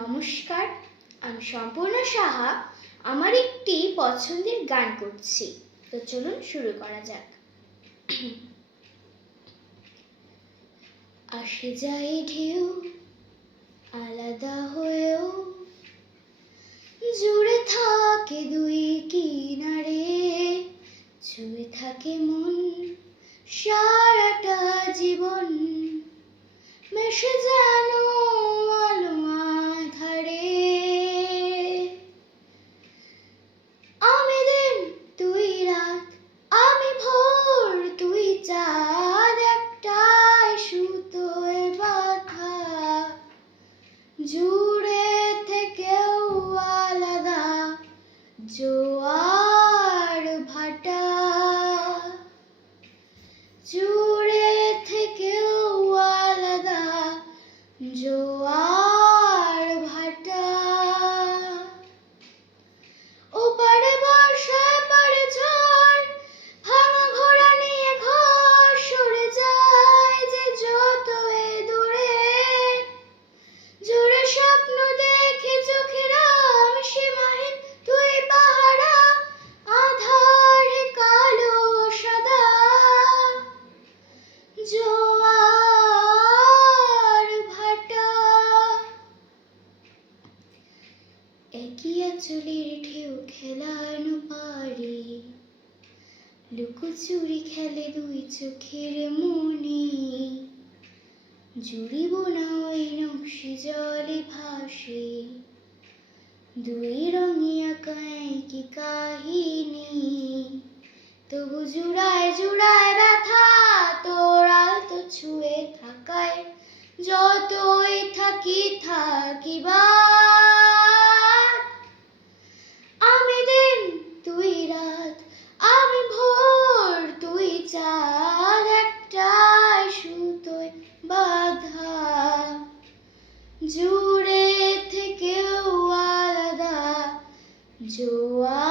নমস্কার, আমি সম্পূর্ণা সাহা আমার একটি পছন্দের গান করছি। তো চলুন শুরু করা যাক। আসে যায় ঢেউ আলাদা হয়েও, জুড়ে থাকে দুই কিনারে, ছুঁয়ে থাকে মন সারাটা জীবন, মেশে যেন আলো আঁধারে। আমি দিন তুই রাত, আমি ভোর তুই চাঁদ, একটাই সুতোয় বাঁধা, জুড়ে থেকেও আলাদা জোয়ার ভাটা, জুড়ে থেকেও আলাদা জোয়ার ভাটা। ওপারে বর্ষা পারে ঝড়, ভাঙা ঘোড়া নিয়ে ঘর সরে যায় যে যতই দূরে, জোরে স্বপ্ন দেখে চোখের আমি সীমাহীন, তুই পাহারা আধারে কালো সাদা, জোয়ার ভাটা। একই আঁচলের ঢেউ খেলানো পারে, লুকোচুরি খেলে দুই চোখের মনি, জুড়িব না ওই নকশি জলে ভাসে, দুই রঙে আঁকা একই কাহিনী, তবু জুড়ায় জুড়ায় ব্যথা তোর আলতো ছুঁয়ে থাকায়, যতই থাকি থাকিবার। আমি দিন তুই রাত, আমি ভোর তুই চাঁদ, একটাই সুতোয় বাঁধা, জুড়ে থেকেও আলাদা জোয়ার।